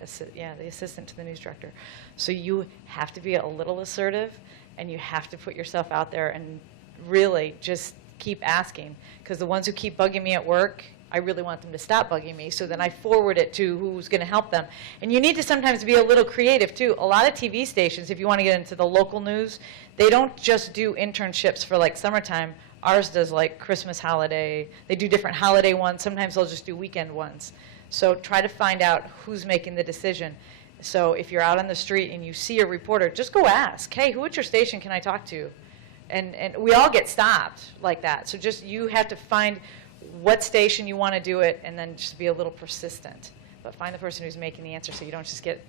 assistant to the news director. So you have to be a little assertive, and you have to put yourself out there and really just keep asking. Because the ones who keep bugging me at work, I really want them to stop bugging me, so then I forward it to who's going to help them. And you need to sometimes be a little creative, too. A lot of TV stations, if you want to get into the local news, they don't just do internships for, like, summertime. Ours does, like, Christmas holiday. They do different holiday ones. Sometimes they'll just do weekend ones. So try to find out who's making the decision. So if you're out on the street and you see a reporter, just go ask, hey, who at your station can I talk to? And we all get stopped like that. So just you have to find what station you want to do it, and then just be a little persistent. But find the person who's making the answer, so you don't just get,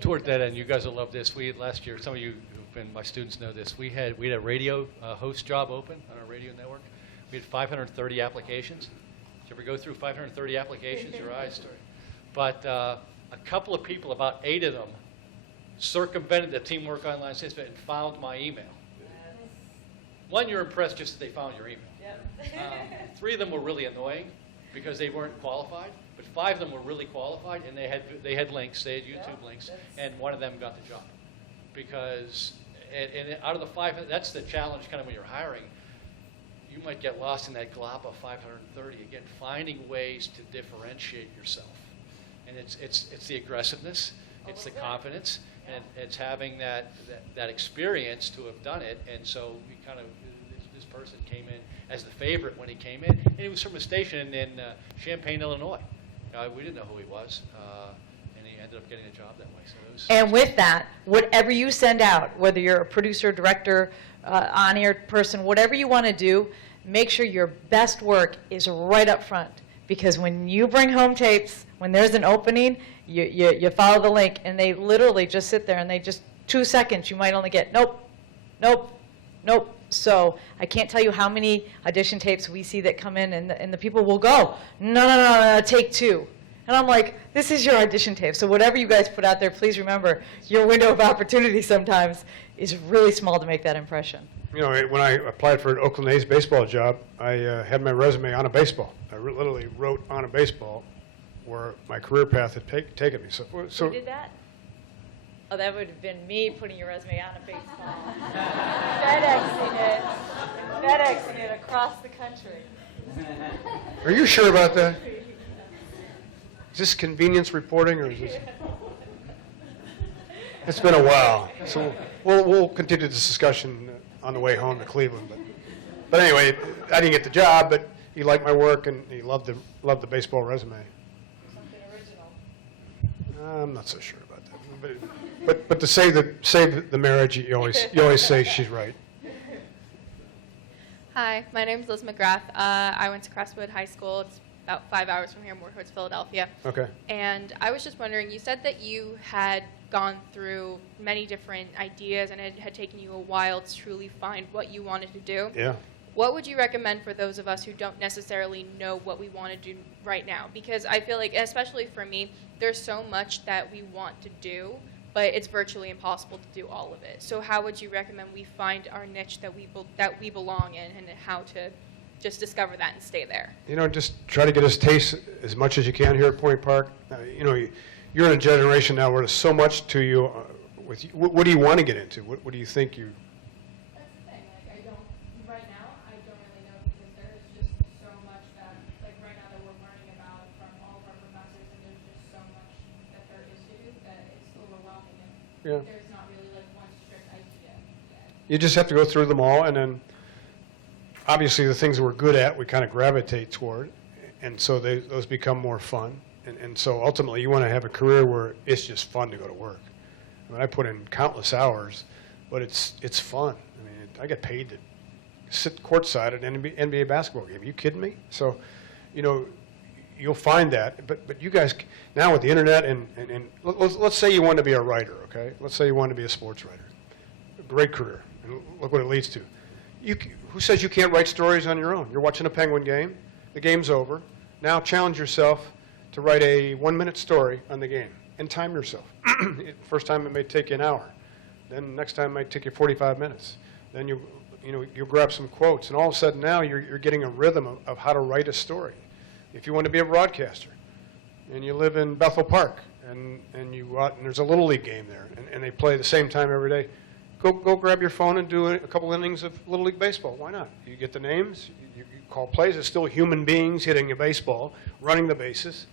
Toward that end, you guys will love this. Last year, some of you who've been my students know this. We had a radio host job open on our radio network. We had 530 applications. Did you ever go through 530 applications? Your eyes started. But a couple of people, about 8 of them, circumvented the Teamwork Online system and found my email. One, you're impressed just that they found your email. 3 of them were really annoying because they weren't qualified, but 5 of them were really qualified, and they had links, they had YouTube links, and one of them got the job. Because, and out of the 5, that's the challenge kind of when you're hiring. You might get lost in that glob of 530. Again, finding ways to differentiate yourself. And it's the aggressiveness, it's the confidence, and it's having that experience to have done it. And so we kind of, this person came in as the favorite when he came in, and he was from a station in Champaign, Illinois. We didn't know who he was, and he ended up getting a job that way. So it was, And with that, whatever you send out, whether you're a producer, director, on-air person, whatever you want to do, make sure your best work is right up front. Because when you bring home tapes, when there's an opening, you follow the link, and they literally just sit there, and they just 2 seconds, you might only get nope, nope, nope. So I can't tell you how many audition tapes we see that come in, and the people will go, no, take 2. And I'm like, this is your audition tape. So whatever you guys put out there, please remember, your window of opportunity sometimes is really small to make that impression. When I applied for an Oakland A's baseball job, I had my resume on a baseball. I literally wrote on a baseball where my career path had taken me. So Who did that? Oh, that would have been me putting your resume on a baseball. FedExing it across the country. Are you sure about that? Is this convenience reporting, or is this? It's been a while, so we'll continue this discussion on the way home to Cleveland. But anyway, I didn't get the job, but he liked my work and he loved the baseball resume. Something original. I'm not so sure about that. But to save the marriage, you always say she's right. Hi, my name is Liz McGrath. I went to Crestwood High School. It's about 5 hours from here, more towards Philadelphia. Okay. And I was just wondering, you said that you had gone through many different ideas and it had taken you a while to truly find what you wanted to do. Yeah. What would you recommend for those of us who don't necessarily know what we want to do right now? Because I feel like, especially for me, there's so much that we want to do, but it's virtually impossible to do all of it. So how would you recommend we find our niche that we belong in, and how to just discover that and stay there? Just try to get us taste as much as you can here at Point Park. You're in a generation now where there's so much to you. What do you want to get into? What do you think you? That's the thing. Right now, I don't really know, because there is just so much that, right now that we're learning about from all of our professors, and there's just so much that there is to do that it's overwhelming. And there's not really one strict idea yet. You just have to go through them all, and then obviously the things that we're good at, we kind of gravitate toward, and so those become more fun. And so ultimately, you want to have a career where it's just fun to go to work. I mean, I put in countless hours, but it's fun. I mean, I get paid to sit courtside at an NBA basketball game. Are you kidding me? So, you know, you'll find that. But you guys, now with the internet, and let's say you want to be a writer, okay? Let's say you want to be a sports writer. A great career. And look what it leads to. Who says you can't write stories on your own? You're watching a Penguin game. The game's over. Now challenge yourself to write a 1-minute story on the game and time yourself. First time it may take you an hour. Then next time it might take you 45 minutes. Then you'll grab some quotes, and all of a sudden now you're getting a rhythm of how to write a story. If you want to be a broadcaster and you live in Bethel Park and you go out and there's a Little League game there and they play the same time every day, go grab your phone and do a couple innings of Little League baseball. Why not? You get the names, you call plays. It's still human beings hitting a baseball, running the bases,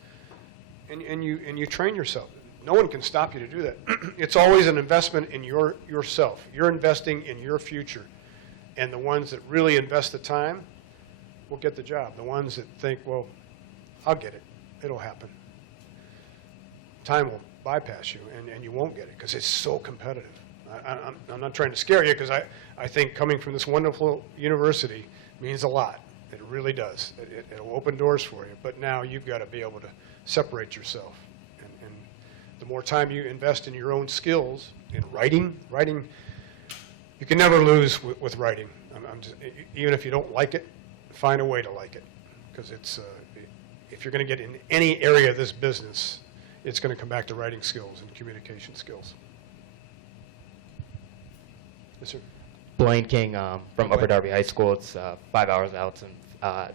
and you train yourself. No one can stop you to do that. It's always an investment in yourself. You're investing in your future. And the ones that really invest the time will get the job. The ones that think, well, I'll get it. It'll happen. Time will bypass you, and you won't get it because it's so competitive. I'm not trying to scare you because I think coming from this wonderful university means a lot. It really does. It'll open doors for you. But now you've got to be able to separate yourself. And the more time you invest in your own skills, in writing, you can never lose with writing. Even if you don't like it, find a way to like it. Because if you're going to get in any area of this business, it's going to come back to writing skills and communication skills. Yes, sir. Blaine King from Upper Darby High School. It's 5 hours out in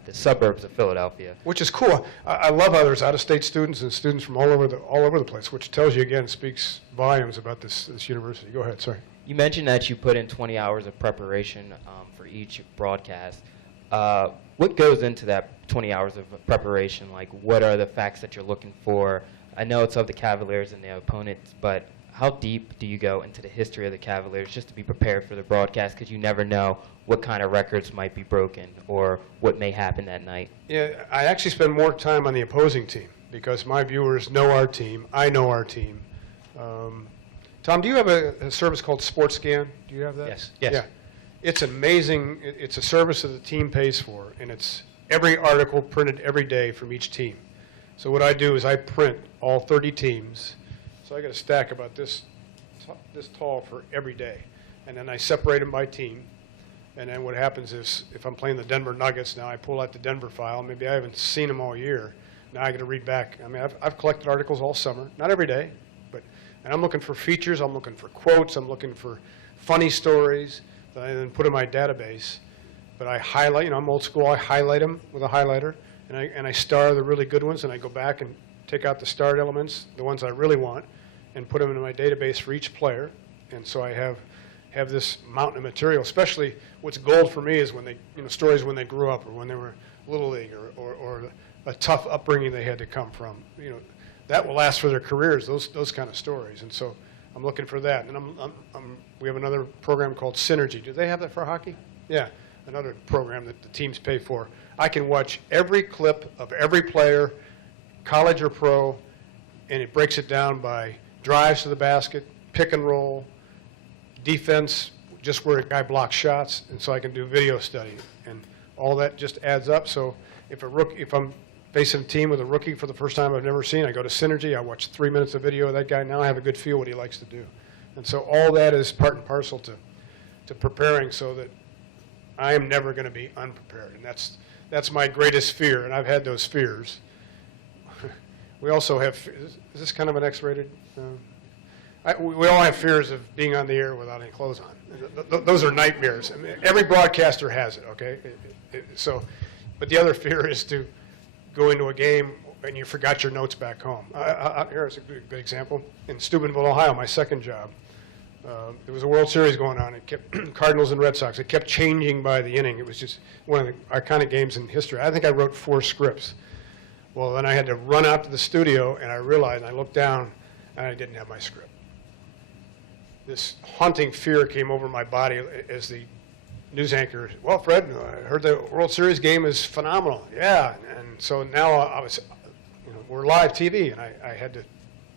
the suburbs of Philadelphia. Which is cool. I love how there's out-of-state students and students from all over the place, which tells you, again, speaks volumes about this university. Go ahead, sorry. You mentioned that you put in 20 hours of preparation for each broadcast. What goes into that 20 hours of preparation? Like, what are the facts that you're looking for? I know it's of the Cavaliers and their opponents, but how deep do you go into the history of the Cavaliers just to be prepared for the broadcast? Because you never know what kind of records might be broken or what may happen that night. Yeah, I actually spend more time on the opposing team because my viewers know our team. I know our team. Tom, do you have a service called Sports Scan? Do you have that? Yes. Yeah. It's amazing. It's a service that the team pays for, and it's every article printed every day from each team. So what I do is I print all 30 teams. So I got a stack about this tall for every day. And then I separate them by team. And then what happens is if I'm playing the Denver Nuggets, now I pull out the Denver file. Maybe I haven't seen them all year. Now I got to read back. I mean, I've collected articles all summer. Not every day, and I'm looking for features. I'm looking for quotes. I'm looking for funny stories that I then put in my database. But I highlight, I'm old school. I highlight them with a highlighter. And I star the really good ones. And I go back and take out the starred elements, the ones I really want, and put them into my database for each player. And so I have this mountain of material. Especially what's gold for me is when they, stories when they grew up or when they were Little League or a tough upbringing they had to come from. That will last for their careers. Those kind of stories. And so I'm looking for that. And we have another program called Synergy. Do they have that for hockey? Yeah, another program that the teams pay for. I can watch every clip of every player, college or pro, and it breaks it down by drives to the basket, pick and roll, defense, just where a guy blocks shots, and so I can do video study. And all that just adds up. So if I'm facing a team with a rookie for the first time I've never seen, I go to Synergy, I watch 3 minutes of video of that guy, now I have a good feel what he likes to do. And so all that is part and parcel to preparing so that I am never going to be unprepared. And that's my greatest fear, and I've had those fears. We also have, is this kind of an X-rated? We all have fears of being on the air without any clothes on. Those are nightmares. I mean, every broadcaster has it, okay? But the other fear is to go into a game and you forgot your notes back home. Here's a good example. In Steubenville, Ohio, my second job, there was a World Series going on. It kept Cardinals and Red Sox. It kept changing by the inning. It was just one of the iconic games in history. I think I wrote 4 scripts. Well, then I had to run out to the studio, and I realized, and I looked down, and I didn't have my script. This haunting fear came over my body as the news anchor, well, Fred, I heard the World Series game is phenomenal. Yeah, and so now we're live TV, and I had to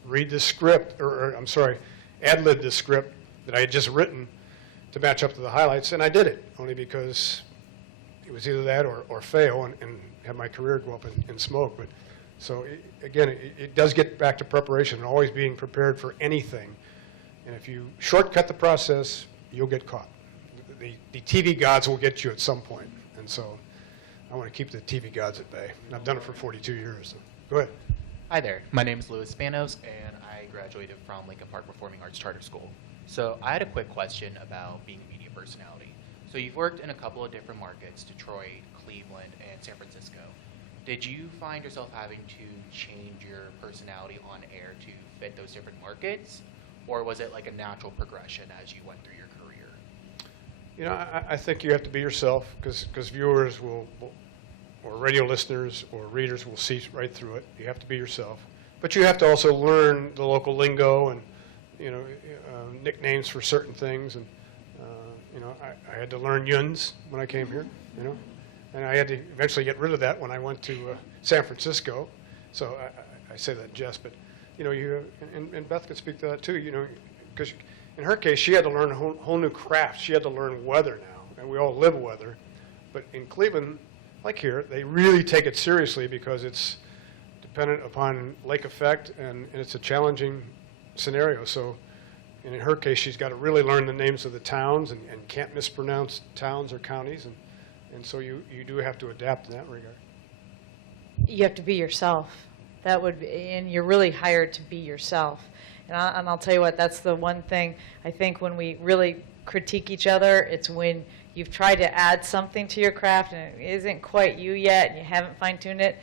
read the script, or I'm sorry, ad-lib the script that I had just written to match up to the highlights, and I did it, only because it was either that or fail and have my career go up in smoke. But so again, it does get back to preparation and always being prepared for anything. And if you shortcut the process, you'll get caught. The TV gods will get you at some point, and so I want to keep the TV gods at bay. And I've done it for 42 years. So. Go ahead. Hi there. My name is Louis Spanos, and I graduated from Lincoln Park Performing Arts Charter School. So I had a quick question about being a media personality. So you've worked in a couple of different markets, Detroit, Cleveland, and San Francisco. Did you find yourself having to change your personality on air to fit those different markets? Or was it like a natural progression as you went through your career? You know, I think you have to be yourself, because viewers will, or radio listeners or readers will see right through it. You have to be yourself. But you have to also learn the local lingo and, nicknames for certain things. And, I had to learn yuns when I came here, And I had to eventually get rid of that when I went to San Francisco. So I say that in jest, but, and Beth could speak to that too, because in her case, she had to learn a whole new craft. She had to learn weather now, and we all live weather. But in Cleveland, like here, they really take it seriously because it's dependent upon lake effect, and it's a challenging scenario. So in her case, she's got to really learn the names of the towns and can't mispronounce towns or counties. And so you do have to adapt in that regard. You have to be yourself. And you're really hired to be yourself. And I'll tell you what, that's the one thing I think when we really critique each other, it's when you've tried to add something to your craft and it isn't quite you yet and you haven't fine-tuned it.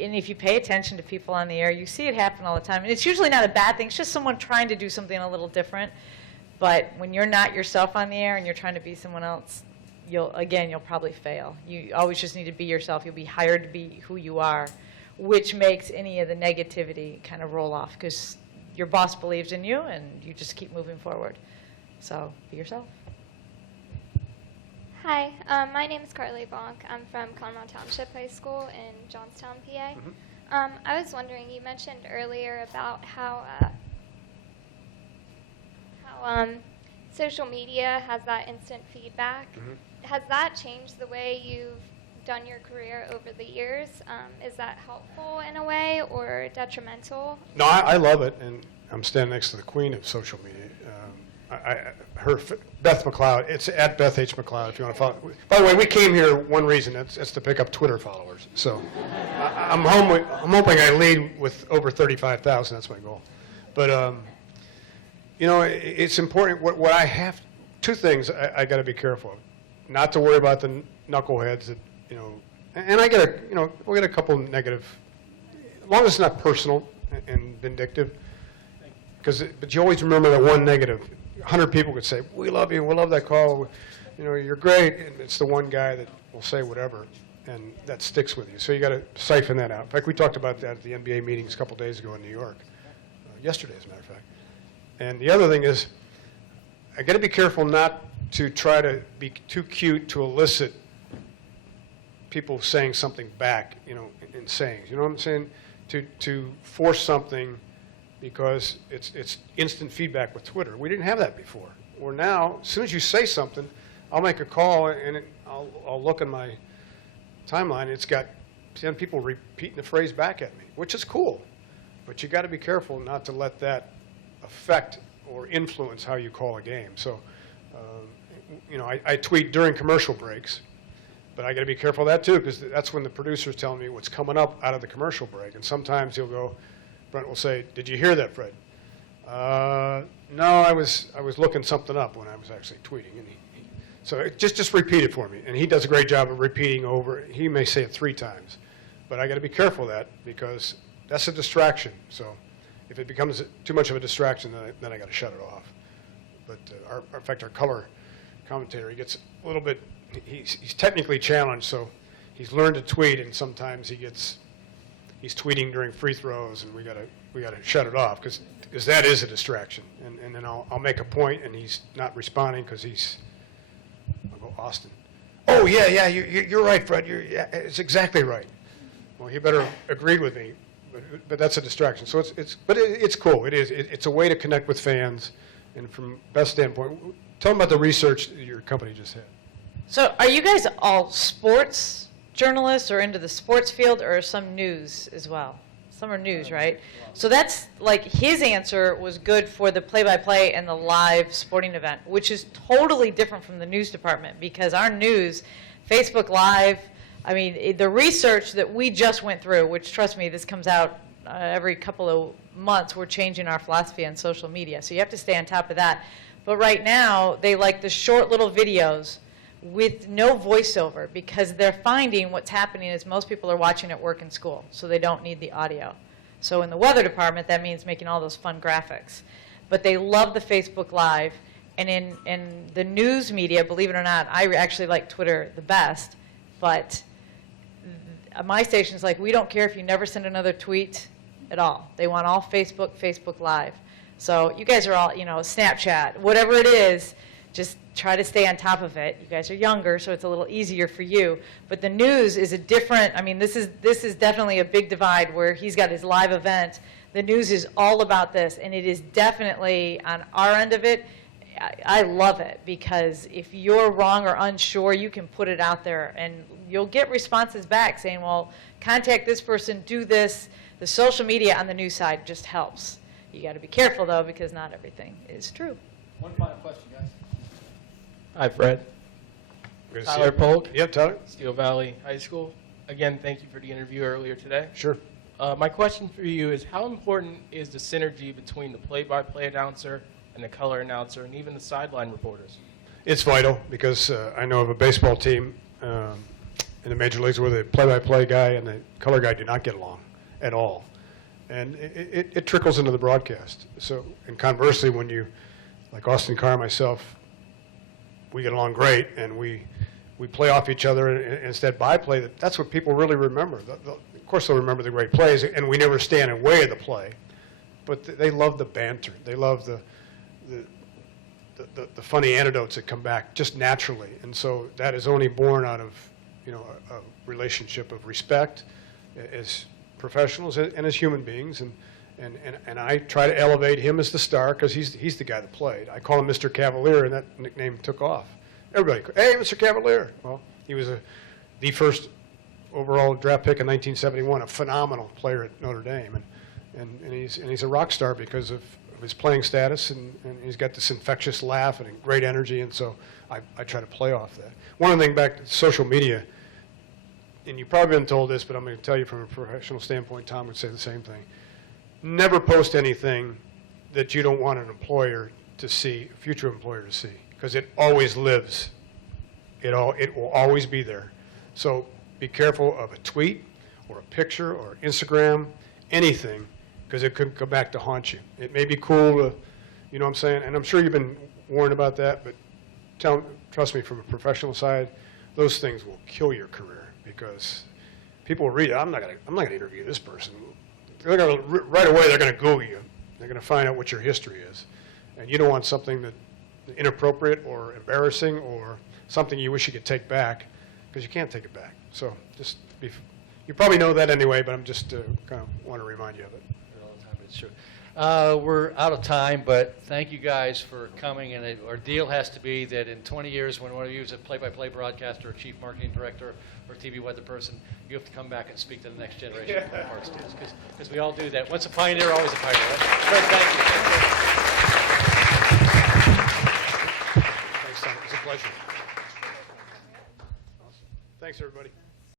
And if you pay attention to people on the air, you see it happen all the time. And it's usually not a bad thing. It's just someone trying to do something a little different. But when you're not yourself on the air and you're trying to be someone else, you'll probably fail. You always just need to be yourself. You'll be hired to be who you are, which makes any of the negativity kind of roll off because your boss believes in you and you just keep moving forward. So be yourself. Hi, my name is Carly Bonk. I'm from Conemaugh Township High School in Johnstown, PA. Mm-hmm. I was wondering, you mentioned earlier about how social media has that instant feedback. Mm-hmm. Has that changed the way you've done your career over the years? Is that helpful in a way or detrimental? No, I love it, and I'm standing next to the queen of social media. Beth McLeod. It's at Beth H. McLeod if you want to follow. By the way, we came here one reason. It's to pick up Twitter followers. So I'm hoping I lead with over 35,000. That's my goal. But it's important. What I have, two things I got to be careful of. Not to worry about the knuckleheads that and I get we'll get a couple negative, as long as it's not personal and vindictive. But you always remember that one negative. 100 people could say, "We love you. We love that call. You're great." And it's the one guy that will say whatever, and that sticks with you. So you got to siphon that out. In fact, we talked about that at the NBA meetings a couple days ago in New York, yesterday, as a matter of fact. And the other thing is, I got to be careful not to try to be too cute to elicit people saying something back, in sayings. You know what I'm saying? To force something. Because it's instant feedback with Twitter. We didn't have that before. Or now, as soon as you say something, I'll make a call and I'll look in my timeline. It's got 10 people repeating the phrase back at me, which is cool. But you got to be careful not to let that affect or influence how you call a game. So, I tweet during commercial breaks, but I got to be careful of that too, because that's when the producer's telling me what's coming up out of the commercial break. And sometimes he'll go. Brent will say, "Did you hear that, Fred?" No, I was looking something up when I was actually tweeting. And so just repeat it for me. And he does a great job of repeating over. He may say it 3 times, but I got to be careful of that because that's a distraction. So if it becomes too much of a distraction, then I got to shut it off. But in fact, our color commentator, he gets a little bit. He's technically challenged, so he's learned to tweet, and sometimes he's tweeting during free throws, and we gotta shut it off because that is a distraction. And then I'll make a point, and he's not responding because he's Austin. Oh, yeah, you're right, Fred. It's exactly right. Well, he better agreed with me, but that's a distraction. So it's cool. It is. It's a way to connect with fans, and from best standpoint, tell them about the research that your company just had. So are you guys all sports journalists or into the sports field, or some news as well? Some are news, right? So that's like his answer was good for the play-by-play and the live sporting event, which is totally different from the news department, because our news, Facebook Live, I mean, the research that we just went through, which, trust me, this comes out every couple of months, we're changing our philosophy on social media. So you have to stay on top of that. But right now, they like the short little videos with no voiceover, because they're finding what's happening is most people are watching at work and school, so they don't need the audio. So in the weather department, that means making all those fun graphics. But they love the Facebook Live. And in the news media, believe it or not, I actually like Twitter the best. But my station's like, we don't care if you never send another tweet at all. They want all Facebook Live. So you guys are all, Snapchat, whatever it is, just try to stay on top of it. You guys are younger, so it's a little easier for you. But the news is a different, this is definitely a big divide where he's got his live event. The news is all about this, and it is definitely, on our end of it, I love it, because if you're wrong or unsure, you can put it out there, and you'll get responses back saying, well, contact this person, do this. The social media on the news side just helps. You got to be careful, though, because not everything is true. One final question, guys. Hi, Fred. Good to Tyler see you. Polk. Yep, Tyler. Steel Valley High School. Again, thank you for the interview earlier today. Sure. My question for you is, how important is the synergy between the play-by-play announcer and the color announcer and even the sideline reporters? It's vital, because I know of a baseball team in the major leagues where the play-by-play guy and the color guy do not get along at all. And it trickles into the broadcast. So, and conversely, when you, like Austin Carr and myself, we get along great, and we play off each other instead by play. That's what people really remember. Of course, they'll remember the great plays, and we never stand in the way of the play. But they love the banter. They love the funny anecdotes that come back just naturally. And so that is only born out of a relationship of respect as professionals and as human beings. And I try to elevate him as the star, because he's the guy that played. I call him Mr. Cavalier, and that nickname took off. Everybody, hey, Mr. Cavalier. Well, he was the first overall draft pick in 1971, a phenomenal player at Notre Dame, and he's a rock star because of his playing status, and he's got this infectious laugh and great energy, and so I try to play off that. One other thing back to social media, and you've probably been told this, but I'm going to tell you from a professional standpoint, Tom would say the same thing. Never post anything that you don't want an employer to see, a future employer to see, because it always lives. It will always be there. So be careful of a tweet or a picture or Instagram, anything, because it could come back to haunt you. It may be cool to, you know what I'm saying, and I'm sure you've been warned about that, but trust me, from a professional side, those things will kill your career, because people will read it. I'm not gonna interview this person. Right away, they're going to Google you. They're going to find out what your history is. And you don't want something that inappropriate or embarrassing or something you wish you could take back, because you can't take it back. So you probably know that anyway, but I'm just kind of want to remind you of it. All the time, it's true. We're out of time, but thank you guys for coming. And our deal has to be that in 20 years, when one of you is a play-by-play broadcaster, or chief marketing director, or TV weather person, you have to come back and speak to the next generation of Park students, because we all do that. Once a pioneer, always a pioneer. Right? Fred, thank you. Thanks, Tom. It's a pleasure. Thanks, everybody.